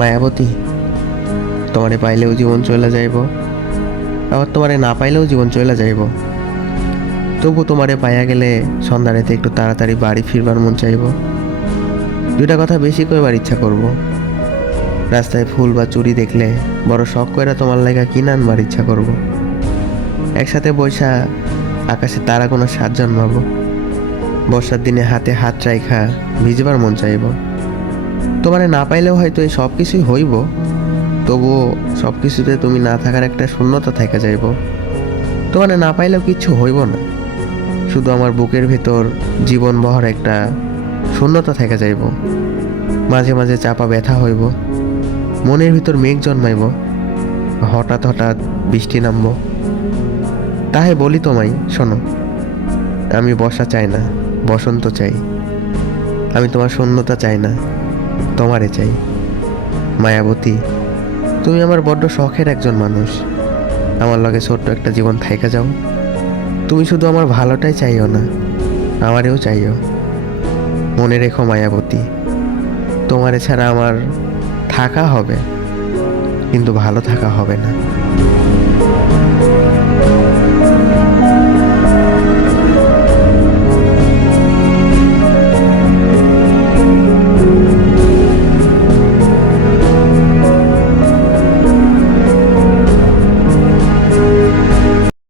মায়াবতী, তোমারে পাইলেও জীবন চলে যাইব, আবার তোমারে না পাইলেও জীবন চলে যাইব। তবু তোমারে পাইয়া গেলে সন্ধ্যা রাতে একটু তাড়াতাড়ি বাড়ি ফিরবার মন চাইব। দুইটা কথা বেশি কইবার ইচ্ছা করব। রাস্তায় ফুল বা চুড়ি দেখলে বড় শখ কইরা তোমার লাগা কিনে আনবার ইচ্ছা করব। একসাথে বৈশা আকাশে তারা কোনো সাত জন্মাবো। বর্ষার দিনে হাতে হাত রাইখা ভিজবার মন চাইব। তোমারে না পাইলেও হয়তো এই সব কিছুই হইব, তবুও সব কিছুতে তুমি না থাকার একটা শূন্যতা থেকে যাইব। তোমারে না পাইলেও কিচ্ছু হইব না, শুধু আমার বুকের ভেতর জীবন বহর একটা শূন্যতা থেকে যাইব। মাঝে মাঝে চাপা ব্যথা হইব, মনের ভিতর মেঘ জন্মাইব, হঠাৎ হঠাৎ বৃষ্টি নামব। তাহে বলি তোমায়, শোনো, আমি বর্ষা চাই না, বসন্ত চাই। আমি তোমার শূন্যতা চাই না, তোমারে চাই। মায়াবতী, তুমি আমার বড্ড শখের একজন মানুষ। আমার লগে ছোট্ট একটা জীবন থাইকা যাও। তুমি শুধু আমার ভালোটাই চাইও না, আমারেও চাইও। মনে রেখো মায়াবতী, তোমারে ছাড়া আমার থাকা হবে, কিন্তু ভালো থাকা হবে না।